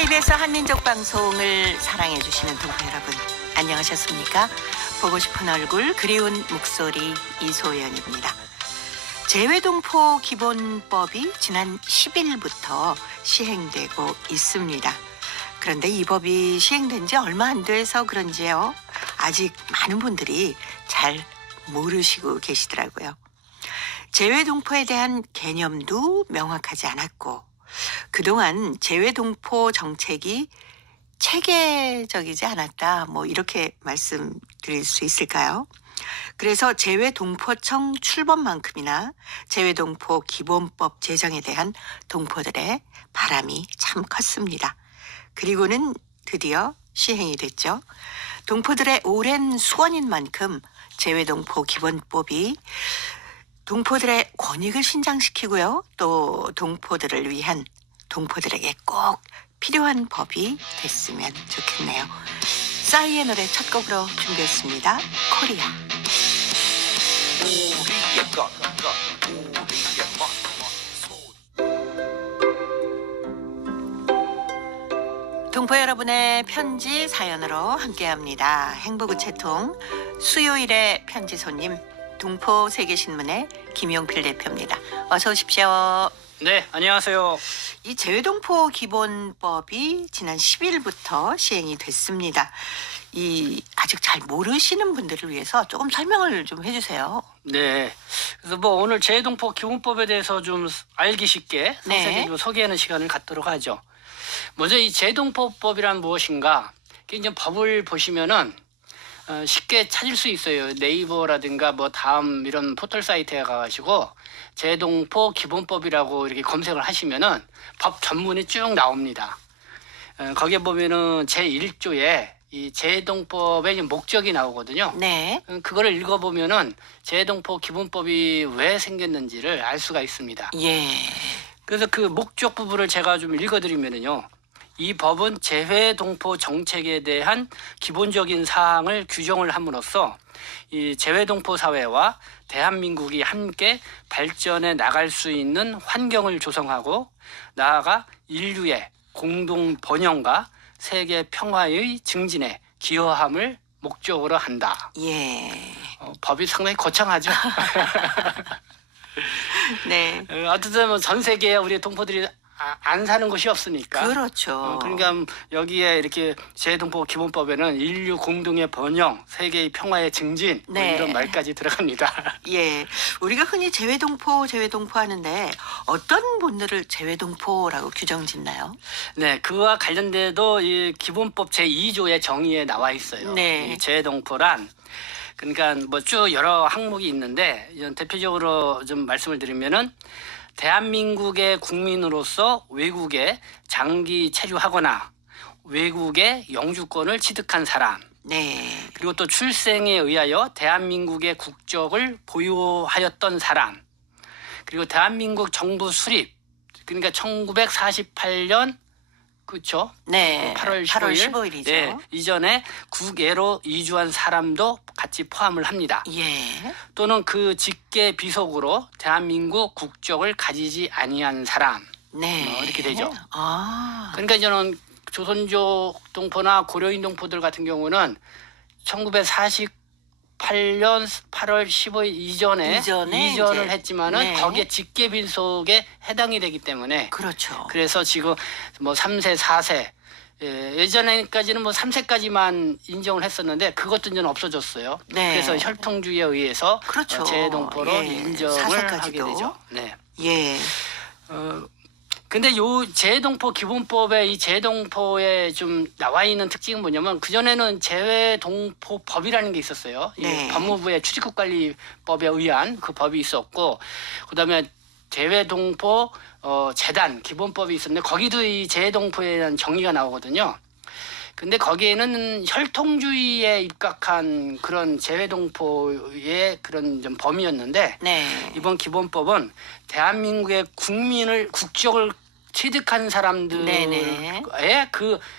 KBS 한민족 방송을 사랑해주시는 동포 여러분, 안녕하셨습니까? 보고 싶은 얼굴, 그리운 목소리 이소연입니다. 재외동포 기본법이 지난 10일부터 시행되고 있습니다. 그런데 이 법이 시행된 지 얼마 안 돼서 그런지요, 아직 많은 분들이 잘 모르시고 계시더라고요. 재외동포에 대한 개념도 명확하지 않았고, 그동안 재외동포 정책이 체계적이지 않았다, 이렇게 말씀드릴 수 있을까요? 그래서 재외동포청 출범만큼이나 재외동포 기본법 제정에 대한 동포들의 바람이 참 컸습니다. 그리고는 드디어 시행이 됐죠. 동포들의 오랜 소원인 만큼 재외동포 기본법이 동포들의 권익을 신장시키고요, 또 동포들을 위한, 동포들에게 꼭 필요한 법이 됐으면 좋겠네요. 싸이의 노래 첫 곡으로 준비했습니다. 코리아. 동포 여러분의 편지 사연으로 함께합니다. 행복우체통 수요일의 편지 손님, 동포 세계신문의 김용필 대표입니다. 어서 오십시오. 네, 안녕하세요. 이 재외동포 기본법이 지난 10일부터 시행이 됐습니다. 이 아직 잘 모르시는 분들을 위해서 조금 설명을 좀 해주세요. 네, 그래서 오늘 재외동포 기본법에 대해서 좀 알기 쉽게 상세히 좀 소개하는 시간을 갖도록 하죠. 먼저 이 재외동포법이란 무엇인가? 이제 법을 보시면은 쉽게 찾을 수 있어요. 네이버라든가 다음 이런 포털 사이트에 가가지고 재외동포 기본법이라고 이렇게 검색을 하시면은 법 전문이 쭉 나옵니다. 거기에 보면은 제1조에 이 재외동법의 목적이 나오거든요. 네. 그거를 읽어보면은 재외동포 기본법이 왜 생겼는지를 알 수가 있습니다. 예. 그래서 그 목적 부분을 제가 좀 읽어드리면은요. 이 법은 재외동포 정책에 대한 기본적인 사항을 규정을 함으로써 이 재외동포 사회와 대한민국이 함께 발전해 나갈 수 있는 환경을 조성하고, 나아가 인류의 공동 번영과 세계 평화의 증진에 기여함을 목적으로 한다. 예. 법이 상당히 거창하죠. 네. 어쨌든 전 세계에 우리 동포들이 안 사는 곳이 없으니까. 그렇죠. 그러니까 여기에 이렇게 재외동포 기본법에는 인류 공동의 번영, 세계의 평화의 증진, 네. 이런 말까지 들어갑니다. 예. 우리가 흔히 재외동포 하는데 어떤 분들을 재외동포라고 규정 짓나요? 네, 그와 관련돼도 이 기본법 제2조의 정의에 나와 있어요. 네. 이 재외동포란, 그러니까 쭉 여러 항목이 있는데 대표적으로 좀 말씀을 드리면은 대한민국의 국민으로서 외국에 장기 체류하거나 외국의 영주권을 취득한 사람, 네. 그리고 또 출생에 의하여 대한민국의 국적을 보유하였던 사람, 그리고 대한민국 정부 수립, 그러니까 1948년, 그렇죠? 네. 8월 15일이죠. 네, 이전에 국외로 이주한 사람도 같이 포함을 합니다. 예. 또는 그 직계 비속으로 대한민국 국적을 가지지 아니한 사람, 네. 이렇게 되죠. 아. 그러니까 저는 조선족 동포나 고려인 동포들 같은 경우는 1948년 8월 15일 이전에 이전을 이제, 했지만은 네. 거기에 직계 비속에 해당이 되기 때문에, 그렇죠. 그래서 지금 3세, 4세, 예전에까지는 3세까지만 인정을 했었는데 그것도 이제 없어졌어요. 네. 그래서 혈통주의에 의해서 그렇죠. 재외동포로 예. 인정을 4세까지도. 하게 되죠. 네. 예. 근데 요 재외동포 기본법에 이 재외동포에 좀 나와 있는 특징은 뭐냐면, 그전에는 재외동포법이라는 게 있었어요. 네. 이 법무부의 출입국관리법에 의한 그 법이 있었고, 그다음에 재외동포 재단 기본법이 있었는데 거기도 이 재외동포에 대한 정의가 나오거든요. 근데 거기에는 혈통주의에 입각한 그런 재외동포의 그런 좀 범위였는데, 네. 이번 기본법은 대한민국의 국적을 취득한 사람들의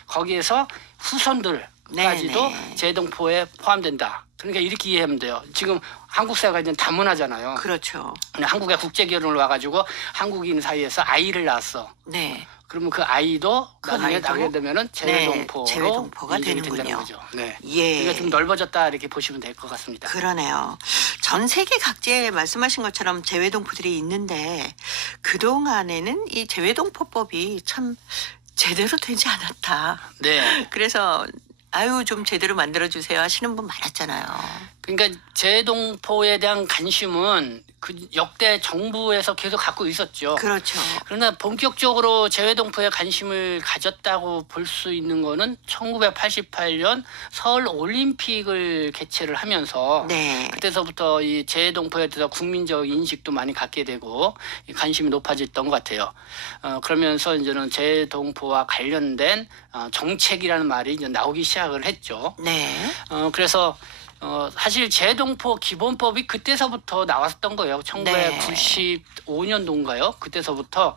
거기에서 후손들까지도 네네. 재외동포에 포함된다. 그러니까 이렇게 이해하면 돼요. 지금 한국 사회가 이제 다문화잖아요. 그렇죠. 한국에 국제 결혼을 와가지고 한국인 사이에서 아이를 낳았어. 네. 그러면 그 아이도 그 나중에 아이도? 나게 되면은 재외동포로 네, 재외동포가 인정이 되는군요. 된다는 거죠. 네. 예. 그러니까 좀 넓어졌다 이렇게 보시면 될 것 같습니다. 그러네요. 전 세계 각지에 말씀하신 것처럼 재외동포들이 있는데 그동안에는 이 재외동포법이 참 제대로 되지 않았다. 네. 그래서 아유 좀 제대로 만들어 주세요 하시는 분 많았잖아요. 그러니까 재동포에 대한 관심은 그 역대 정부에서 계속 갖고 있었죠. 그렇죠. 그러나 본격적으로 재외동포에 관심을 가졌다고 볼 수 있는 거는 1988년 서울 올림픽을 개최를 하면서 네. 그때서부터 이 재외동포에 대해서 국민적 인식도 많이 갖게 되고 이 관심이 높아졌던 것 같아요. 그러면서 이제는 재외동포와 관련된 정책이라는 말이 이제 나오기 시작을 했죠. 네. 그래서 사실 재동포 기본법이 그때서부터 나왔던 거예요. 1995년도인가요? 그때서부터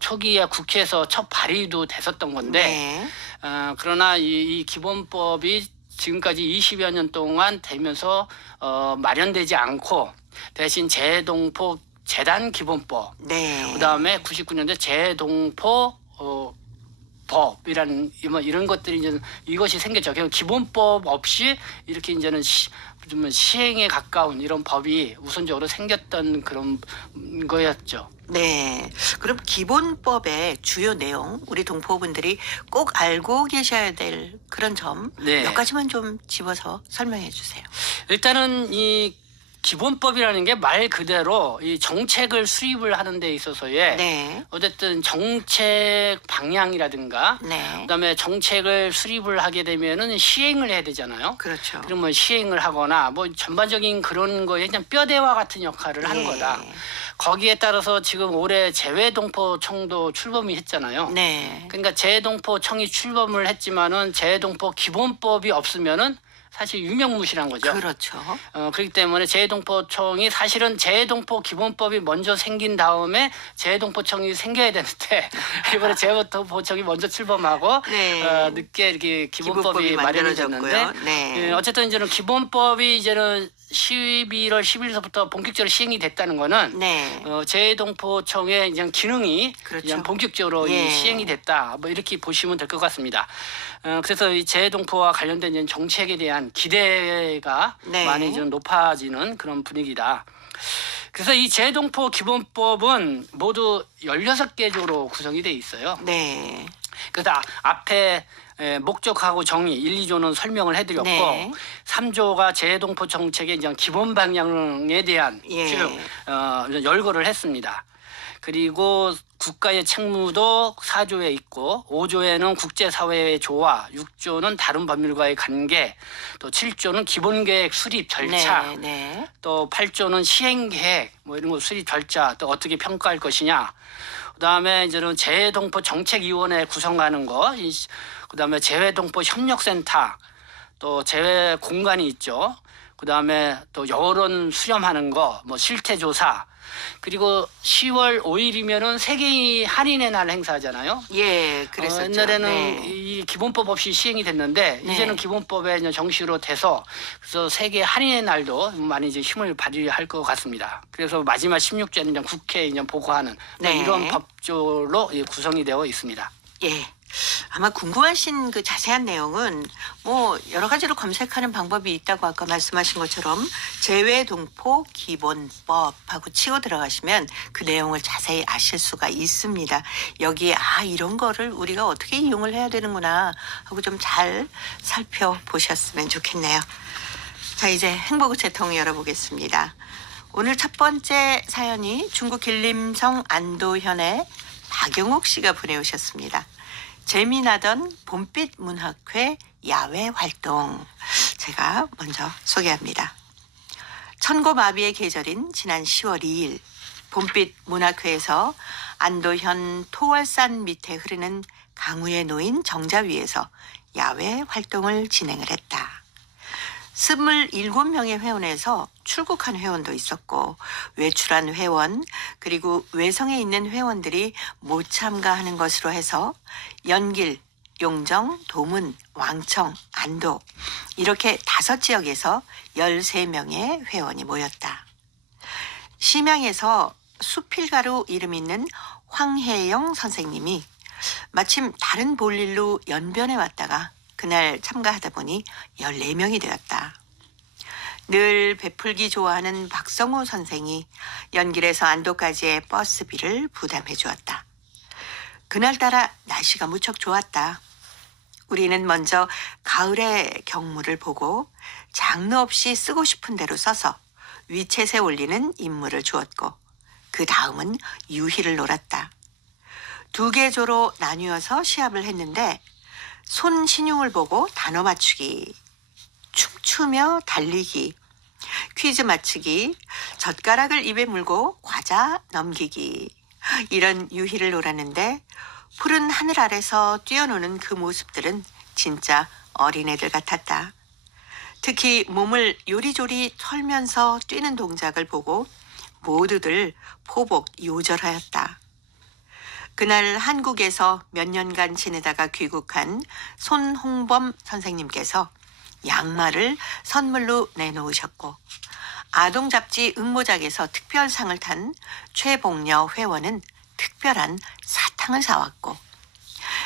초기에 국회에서 첫 발의도 됐었던 건데 네. 그러나 이 기본법이 지금까지 20여 년 동안 되면서 마련되지 않고 대신 재동포 재단 기본법 네. 그다음에 99년도에 재동포 법이라는 뭐 이런 것들이 이제 이것이 생겼죠. 그냥 기본법 없이 이렇게 이제는 좀 시행에 가까운 이런 법이 우선적으로 생겼던 그런 거였죠. 네. 그럼 기본법의 주요 내용 우리 동포분들이 꼭 알고 계셔야 될 그런 점 몇 네. 가지만 좀 집어서 설명해 주세요. 일단은 이 기본법이라는 게 말 그대로 이 정책을 수립을 하는 데 있어서의 네. 어쨌든 정책 방향이라든가 네. 그다음에 정책을 수립을 하게 되면은 시행을 해야 되잖아요. 그렇죠. 그러면 시행을 하거나 뭐 전반적인 그런 거에 그냥 뼈대와 같은 역할을 하는 예. 거다. 거기에 따라서 지금 올해 재외동포청도 출범이 했잖아요. 네. 그러니까 재외동포청이 출범을 했지만은 재외동포 기본법이 없으면은 사실 유명무실한 거죠. 그렇죠. 그렇기 때문에 재외동포청이 사실은 재외동포 기본법이 먼저 생긴 다음에 재외동포청이 생겨야 되는데 이번에 재외동포청이 먼저 출범하고 네. 늦게 이렇게 기본법이 마련이 됐는데 만들어졌고요. 네. 어쨌든 이제는 기본법이 이제는 11월 10일서부터 본격적으로 시행이 됐다는 거는 네. 재외동포청의 이제 기능이 그렇죠. 이제 본격적으로 예. 시행이 됐다. 뭐 이렇게 보시면 될 것 같습니다. 그래서 이 재외동포와 관련된 이제 정책에 대한 기대가 네. 많이 좀 높아지는 그런 분위기다. 그래서 이 재외동포 기본법은 모두 16개조로 구성이 돼 있어요. 네. 그래서 앞에 목적하고 정의 1, 2조는 설명을 해드렸고 네. 3조가 재외동포 정책의 이제 기본 방향에 대한 예. 열거를 했습니다. 그리고 국가의 책무도 4조에 있고 5조에는 국제사회의 조화, 6조는 다른 법률과의 관계, 또 7조는 기본계획 수립 절차, 네. 네. 또 8조는 시행계획 뭐 이런 거 수립 절차 또 어떻게 평가할 것이냐. 그다음에 이제는 재외동포 정책위원회 구성하는 거, 그다음에 재외동포 협력센터, 또 재외 공간이 있죠. 그다음에 또 여론 수렴하는 거, 뭐 실태조사. 그리고 10월 5일이면은 세계 한인의 날 행사하잖아요. 예, 그랬었죠. 옛날에는 네. 이 기본법 없이 시행이 됐는데 네. 이제는 기본법에 이제 정식으로 돼서 그래서 세계 한인의 날도 많이 이제 힘을 발휘할 것 같습니다. 그래서 마지막 16조는 이제 국회에 이제 보고하는 뭐 네. 이런 법조로 구성이 되어 있습니다. 예. 아마 궁금하신 그 자세한 내용은 뭐 여러 가지로 검색하는 방법이 있다고 아까 말씀하신 것처럼 재외동포 기본법하고 치고 들어가시면 그 내용을 자세히 아실 수가 있습니다. 여기에 이런 거를 우리가 어떻게 이용을 해야 되는구나 하고 좀 잘 살펴보셨으면 좋겠네요. 자, 이제 행복우체통 열어보겠습니다. 오늘 첫 번째 사연이 중국 길림성 안도현의 박영욱 씨가 보내오셨습니다. 재미나던 봄빛 문학회 야외 활동 제가 먼저 소개합니다. 천고마비의 계절인 지난 10월 2일 봄빛 문학회에서 안도현 토월산 밑에 흐르는 강우에 놓인 정자 위에서 야외 활동을 진행을 했다. 27명의 회원에서 출국한 회원도 있었고 외출한 회원 그리고 외성에 있는 회원들이 못 참가하는 것으로 해서 연길, 용정, 도문, 왕청, 안도 이렇게 5지역에서 13명의 회원이 모였다. 심양에서 수필가로 이름 있는 황혜영 선생님이 마침 다른 볼일로 연변에 왔다가 그날 참가하다 보니 14명이 되었다. 늘 베풀기 좋아하는 박성우 선생이 연길에서 안도까지의 버스비를 부담해 주었다. 그날따라 날씨가 무척 좋았다. 우리는 먼저 가을의 경무를 보고 장르 없이 쓰고 싶은 대로 써서 위챗에 올리는 임무를 주었고 그 다음은 유희를 놀았다. 2개 조로 나뉘어서 시합을 했는데 손 신용을 보고 단어 맞추기, 춤추며 달리기, 퀴즈 맞추기, 젓가락을 입에 물고 과자 넘기기 이런 유희를 놀았는데 푸른 하늘 아래서 뛰어노는 그 모습들은 진짜 어린애들 같았다. 특히 몸을 요리조리 털면서 뛰는 동작을 보고 모두들 포복 요절하였다. 그날 한국에서 몇 년간 지내다가 귀국한 손홍범 선생님께서 양말을 선물로 내놓으셨고 아동 잡지 응모작에서 특별상을 탄 최봉녀 회원은 특별한 사탕을 사왔고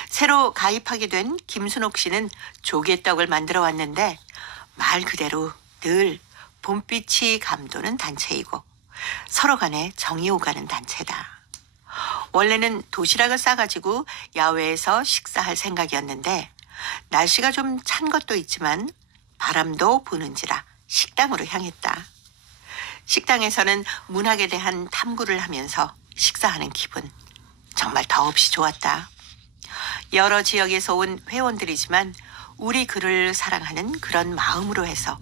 새로 가입하게 된 김순옥 씨는 조개떡을 만들어 왔는데 말 그대로 늘 봄빛이 감도는 단체이고 서로 간에 정이 오가는 단체다. 원래는 도시락을 싸가지고 야외에서 식사할 생각이었는데 날씨가 좀 찬 것도 있지만 바람도 부는지라 식당으로 향했다. 식당에서는 문학에 대한 탐구를 하면서 식사하는 기분 정말 더없이 좋았다. 여러 지역에서 온 회원들이지만 우리 글을 사랑하는 그런 마음으로 해서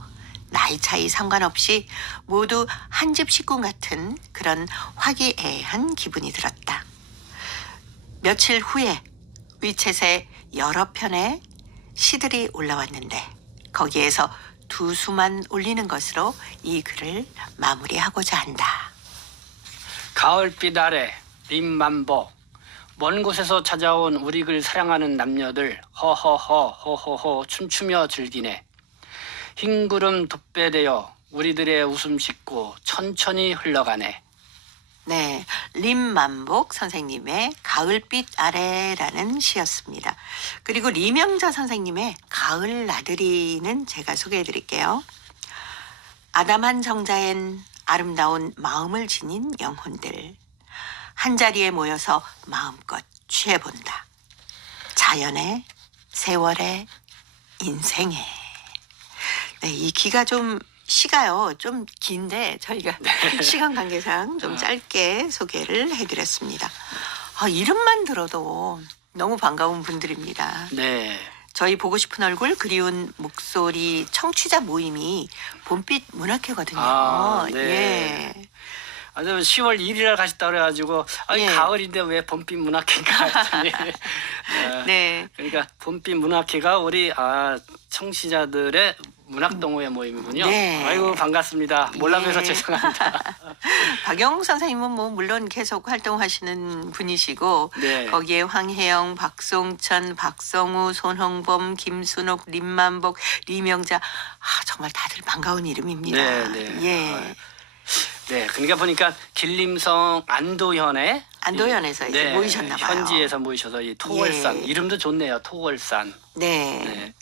나이 차이 상관없이 모두 한 집 식구 같은 그런 화기애애한 기분이 들었다. 며칠 후에 위챗에 여러 편의 시들이 올라왔는데 거기에서 2수만 올리는 것으로 이 글을 마무리하고자 한다. 가을빛 아래 림만보 먼 곳에서 찾아온 우리 글 사랑하는 남녀들 허허허 춤추며 즐기네. 흰 구름 돛배되어 우리들의 웃음 싣고 천천히 흘러가네. 네, 림만복 선생님의 가을빛 아래라는 시였습니다. 그리고 리명자 선생님의 가을 나들이는 제가 소개해 드릴게요. 아담한 정자엔 아름다운 마음을 지닌 영혼들 한자리에 모여서 마음껏 취해본다. 자연의, 세월의, 인생의. 네, 이 기가 좀 시가요. 좀 긴데 저희가 시간 관계상 좀 짧게 소개를 해드렸습니다. 이름만 들어도 너무 반가운 분들입니다. 네. 저희 보고 싶은 얼굴 그리운 목소리 청취자 모임이 봄빛 문학회거든요. 네. 예. 아주 10월 1일날 가셨다 그래가지고 예. 가을인데 왜 봄빛 문학회인가 했더니 네. 그러니까 봄빛 문학회가 우리 청취자들의 문학동호회 모임이군요. 네. 아이고 반갑습니다. 몰라서 예. 죄송합니다. 박영웅 선생님은 뭐 물론 계속 활동하시는 분이시고 네. 거기에 황혜영, 박송천, 박성우, 손홍범, 김순옥, 림만복, 리명자 정말 다들 반가운 이름입니다. 네, 네. 예. 네, 그러니까 보니까 길림성 안도현에서 이제 모이셨나 봐요. 현지에서 모이셔서 이 토월산 예. 이름도 좋네요. 토월산. 네. 네.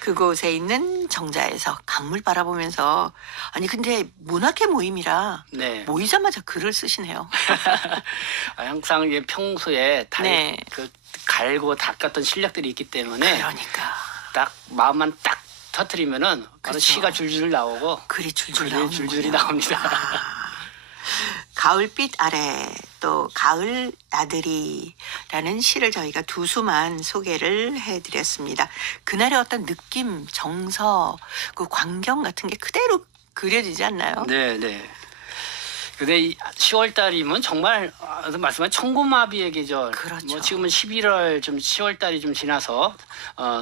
그곳에 있는 정자에서 강물 바라보면서 아니 근데 문학회 모임이라 네. 모이자마자 글을 쓰시네요. 항상 이게 평소에 네. 갈고 닦았던 실력들이 있기 때문에 그러니까 딱 마음만 딱 터트리면은 바로 그쵸. 시가 줄줄 나오고 글이 줄줄 글이 나오는군요. 줄줄이 나옵니다. 가을빛 아래 또 가을 나들이라는 시를 저희가 2수만 소개를 해드렸습니다. 그날의 어떤 느낌, 정서, 그 광경 같은 게 그대로 그려지지 않나요? 네, 네. 근데 이 10월 달이면 정말 말씀하신 천고마비의 계절. 그렇죠. 뭐 지금은 11월 좀 10월 달이 좀 지나서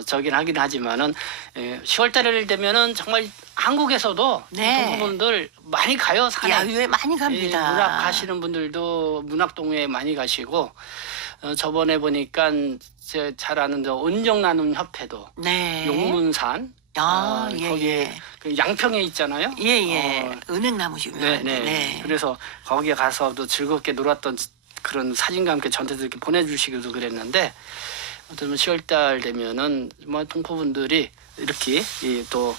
저긴 하긴 하지만은 10월 달이 되면은 정말 한국에서도 네. 동포분들 많이 가요. 산에. 야유회 많이 갑니다. 문학 가시는 분들도 문학동호회 많이 가시고 저번에 보니까 제 잘 아는 온정나눔 협회도 네. 용문산 예, 거기에 예. 그 양평에 있잖아요. 예. 은행나무 유명한데. 네. 네. 그래서 거기에 가서도 즐겁게 놀았던 그런 사진과 함께 전태도 이렇게 보내주시기도 그랬는데 어떤 10월달 되면은 뭐 동포분들이 이렇게 또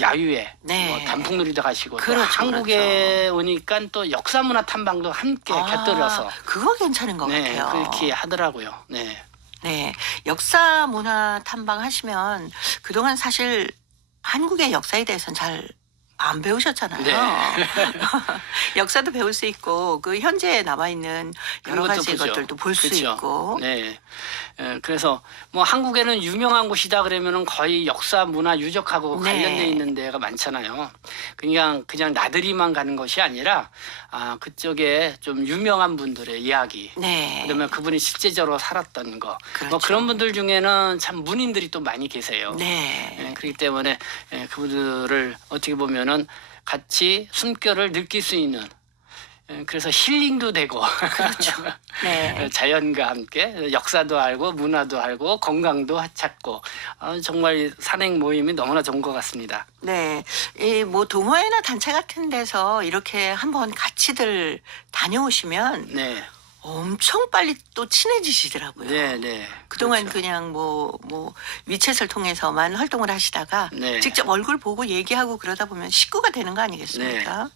야유회, 네. 뭐 단풍놀이도 가시고 또 그렇죠, 한국에 오니까 또 역사문화 탐방도 함께 곁들여서 그거 괜찮은 것 네, 같아요. 그렇게 하더라고요. 네. 네, 역사 문화 탐방하시면 그동안 사실 한국의 역사에 대해서는 잘 안 배우셨잖아요. 네. 역사도 배울 수 있고 그 현재에 남아 있는 여러 그런 것도 가지 보죠. 것들도 볼 수 그렇죠. 있고. 네. 그래서 뭐 한국에는 유명한 곳이다 그러면은 거의 역사 문화 유적하고 네. 관련돼 있는 데가 많잖아요. 그냥 나들이만 가는 것이 아니라 그쪽에 좀 유명한 분들의 이야기. 네. 그러면 그분이 실제적으로 살았던 거. 그렇죠. 뭐 그런 분들 중에는 참 문인들이 또 많이 계세요. 네. 그렇기 때문에 그분들을 어떻게 보면은 같이 숨결을 느낄 수 있는 그래서 힐링도 되고 그렇죠. 네. 자연과 함께 역사도 알고 문화도 알고 건강도 찾고 정말 산행 모임이 너무나 좋은 것 같습니다. 네. 이 뭐 동호회나 단체 같은 데서 이렇게 한번 같이들 다녀오시면 네, 엄청 빨리 또 친해지시더라고요. 네, 네. 그동안 그렇죠. 그냥 뭐 위챗을 통해서만 활동을 하시다가 네. 직접 얼굴 보고 얘기하고 그러다 보면 식구가 되는 거 아니겠습니까?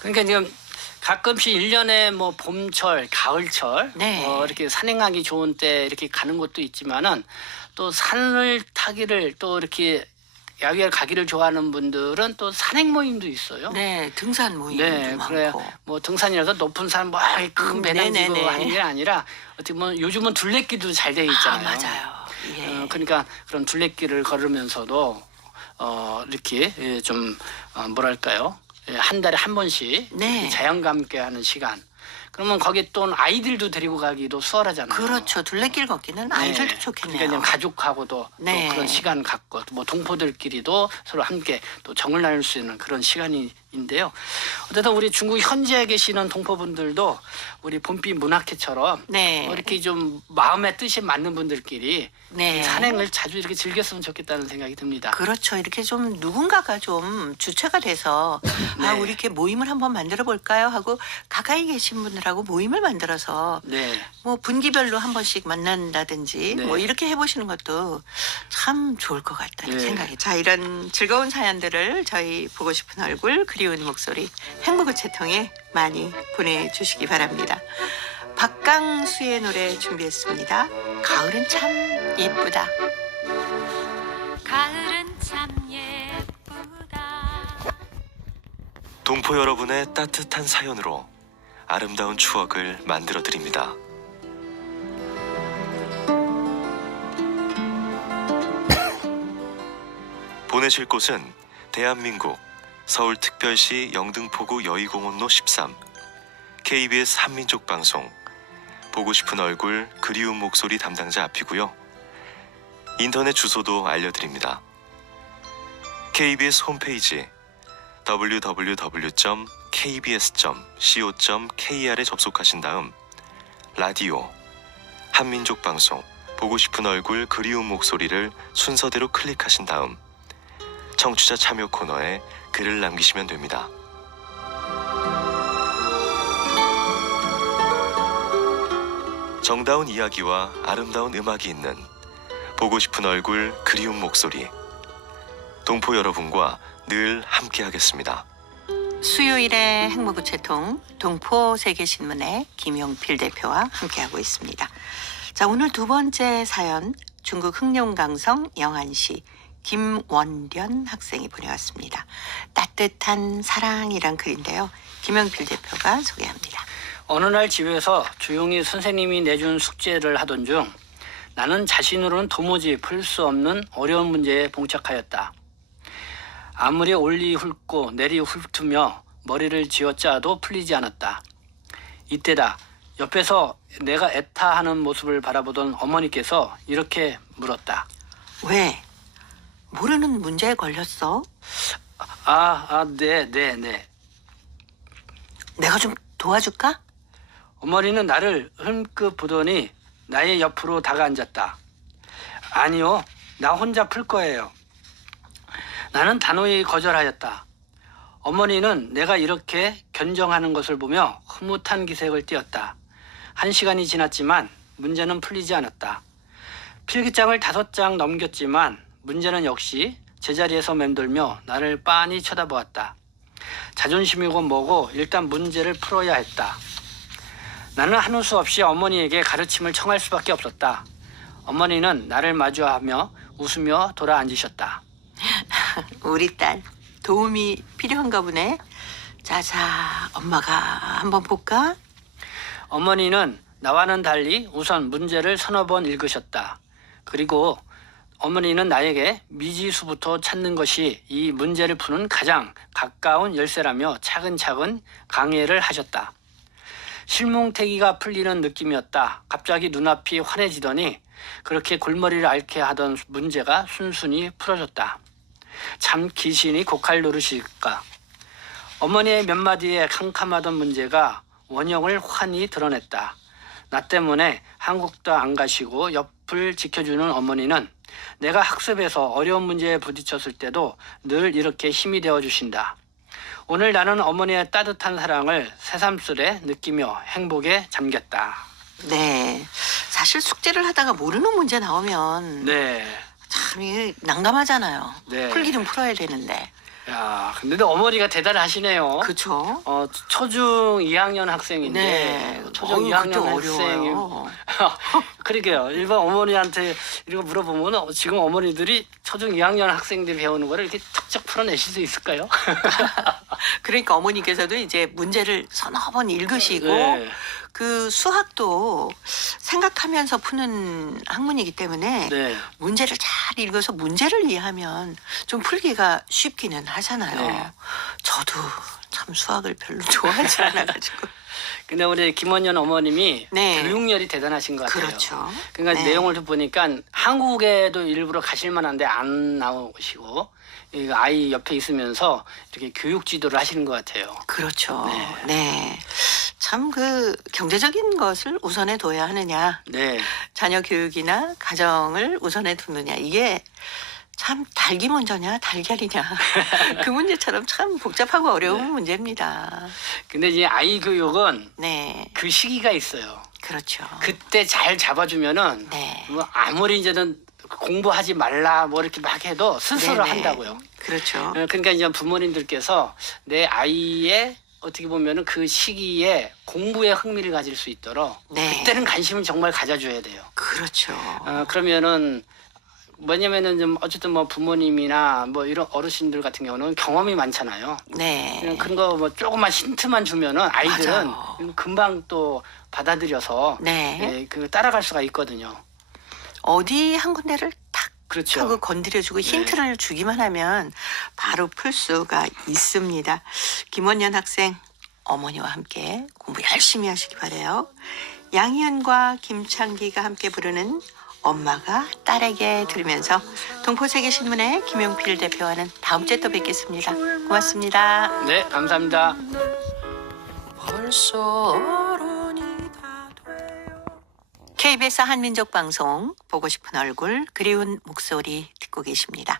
그러니까 지금 가끔씩 1년에 뭐 봄철, 가을철 네. 이렇게 산행하기 좋은 때 이렇게 가는 곳도 있지만은 또 산을 타기를 또 이렇게 야외를 가기를 좋아하는 분들은 또 산행 모임도 있어요. 네, 등산 모임도 네, 그래 많고. 뭐 등산이라서 높은 산 큰 배낭 지고 네네네. 하는 게 아니라 어떻게 보면 요즘은 둘레길도 잘 돼 있잖아요. 맞아요. 예. 그러니까 그런 둘레길을 걸으면서도 이렇게 좀 뭐랄까요? 한 달에 한 번씩 네. 이렇게 자연과 함께하는 시간. 그러면 거기에 또 아이들도 데리고 가기도 수월하잖아요. 그렇죠. 둘레길 걷기는 아이들도 네. 좋겠네요. 그러니까 그냥 가족하고도 네. 또 그런 시간 갖고 뭐 동포들끼리도 서로 함께 또 정을 나눌 수 있는 그런 시간인데요. 어쨌든 우리 중국 현지에 계시는 동포분들도 우리 봄빛 문학회처럼 네. 이렇게 좀 마음의 뜻이 맞는 분들끼리 네. 산행을 자주 이렇게 즐겼으면 좋겠다는 생각이 듭니다. 그렇죠. 이렇게 좀 누군가가 좀 주체가 돼서 네. 우리 이렇게 모임을 한번 만들어 볼까요? 하고 가까이 계신 분들하고 모임을 만들어서 네. 뭐 분기별로 한 번씩 만난다든지 네. 뭐 이렇게 해보시는 것도 참 좋을 것 같다는 네. 생각이. 자, 이런 즐거운 사연들을 저희 보고 싶은 얼굴 그리운 목소리 행복우체 통해 많이 보내주시기 바랍니다. 박강수의 노래 준비했습니다. 가을은 참 예쁘다. 가을은 참 예쁘다. 동포 여러분의 따뜻한 사연으로 아름다운 추억을 만들어 드립니다. 보내실 곳은 대한민국 서울특별시 영등포구 여의공원로 13 KBS 한민족방송 보고 싶은 얼굴 그리운 목소리 담당자 앞이고요. 인터넷 주소도 알려드립니다. KBS 홈페이지 www.kbs.co.kr에 접속하신 다음 라디오, 한민족방송, 보고 싶은 얼굴 그리운 목소리를 순서대로 클릭하신 다음 청취자 참여 코너에 글을 남기시면 됩니다. 정다운 이야기와 아름다운 음악이 있는 보고 싶은 얼굴 그리운 목소리 동포 여러분과 늘 함께하겠습니다. 수요일의 행복우체통 동포세계신문의 김용필 대표와 함께하고 있습니다. 자, 오늘 두 번째 사연 중국 흑룡강성 영안시 김원련 학생이 보내왔습니다. 따뜻한 사랑이란 글인데요. 김용필 대표가 소개합니다. 어느 날 집에서 조용히 선생님이 내준 숙제를 하던 중 나는 자신으로는 도무지 풀 수 없는 어려운 문제에 봉착하였다. 아무리 올리 훑고 내리 훑으며 머리를 쥐어짜도 풀리지 않았다. 이때다. 옆에서 내가 애타하는 모습을 바라보던 어머니께서 이렇게 물었다. 왜? 모르는 문제에 걸렸어? 네. 내가 좀 도와줄까? 어머니는 나를 흠끗 보더니 나의 옆으로 다가앉았다. 아니요, 나 혼자 풀 거예요. 나는 단호히 거절하였다. 어머니는 내가 이렇게 견정하는 것을 보며 흐뭇한 기색을 띠었다. 1시간이 지났지만 문제는 풀리지 않았다. 필기장을 5장 넘겼지만 문제는 역시 제자리에서 맴돌며 나를 빤히 쳐다보았다. 자존심이고 뭐고 일단 문제를 풀어야 했다. 나는 한우 수 없이 어머니에게 가르침을 청할 수밖에 없었다. 어머니는 나를 마주하며 웃으며 돌아 앉으셨다. 우리 딸 도움이 필요한가 보네. 자자, 엄마가 한번 볼까? 어머니는 나와는 달리 우선 문제를 서너 번 읽으셨다. 그리고 어머니는 나에게 미지수부터 찾는 것이 이 문제를 푸는 가장 가까운 열쇠라며 차근차근 강의를 하셨다. 실뭉태기가 풀리는 느낌이었다. 갑자기 눈앞이 환해지더니 그렇게 골머리를 앓게 하던 문제가 순순히 풀어졌다. 참 귀신이 고칼 노릇일까. 어머니의 몇 마디에 캄캄하던 문제가 원형을 환히 드러냈다. 나 때문에 한국도 안 가시고 옆을 지켜주는 어머니는 내가 학습에서 어려운 문제에 부딪혔을 때도 늘 이렇게 힘이 되어주신다. 오늘 나는 어머니의 따뜻한 사랑을 새삼스레 느끼며 행복에 잠겼다. 네. 사실 숙제를 하다가 모르는 문제 나오면 네. 참 이게 난감하잖아요. 네. 풀기는 풀어야 되는데. 야, 근데 어머니가 대단하시네요. 그렇죠? 초중 2학년 학생인데 네. 초중 어우, 2학년 그때 학생이 어려워요. 그러게요. 일반 어머니한테 이거 물어보면 지금 어머니들이 초중 2학년 학생들이 배우는 거를 이렇게 척척 풀어내실 수 있을까요? 그러니까 어머니께서도 이제 문제를 서너 번 읽으시고 네. 그 수학도 생각하면서 푸는 학문이기 때문에 네. 문제를 잘 읽어서 문제를 이해하면 좀 풀기가 쉽기는 하잖아요. 네. 저도 참 수학을 별로 좋아하지 않아가지고. 근데 우리 김원년 어머님이 네. 교육열이 대단하신 것 같아요. 그렇죠. 그러니까 네. 내용을 보니까 한국에도 일부러 가실 만한데 안 나오시고 이 아이 옆에 있으면서 이렇게 교육 지도를 하시는 것 같아요. 그렇죠. 네. 네. 참 그 경제적인 것을 우선에 둬야 하느냐, 네. 자녀 교육이나 가정을 우선에 두느냐, 이게 참 닭이 먼저냐 달걀이냐 그 문제처럼 참 복잡하고 어려운 네. 문제입니다. 근데 이제 아이 교육은 네, 그 시기가 있어요. 그렇죠. 그때 잘 잡아주면은 네, 뭐 아무리 이제는 공부하지 말라 뭐 이렇게 막 해도 스스로 네네. 한다고요. 그렇죠. 그러니까 이제 부모님들께서 내 아이의 어떻게 보면은 그 시기에 공부에 흥미를 가질 수 있도록 네, 그때는 관심을 정말 가져줘야 돼요. 그렇죠. 그러면은 뭐냐면은 좀 어쨌든 뭐 부모님이나 뭐 이런 어르신들 같은 경우는 경험이 많잖아요. 네, 그런 거 뭐 조금만 힌트만 주면은 아이들은 맞아요. 금방 또 받아들여서 네. 예, 그 따라갈 수가 있거든요. 어디 한 군데를 탁 그렇죠. 하고 건드려주고 힌트를 주기만 하면 바로 풀 수가 있습니다. 김원년 학생, 어머니와 함께 공부 열심히 하시기 바래요. 양희은과 김창기가 함께 부르는 엄마가 딸에게 들으면서 동포세계신문의 김용필 대표와는 다음 주에 또 뵙겠습니다. 고맙습니다. 네, 감사합니다. KBS 한민족 방송 보고 싶은 얼굴 그리운 목소리 듣고 계십니다.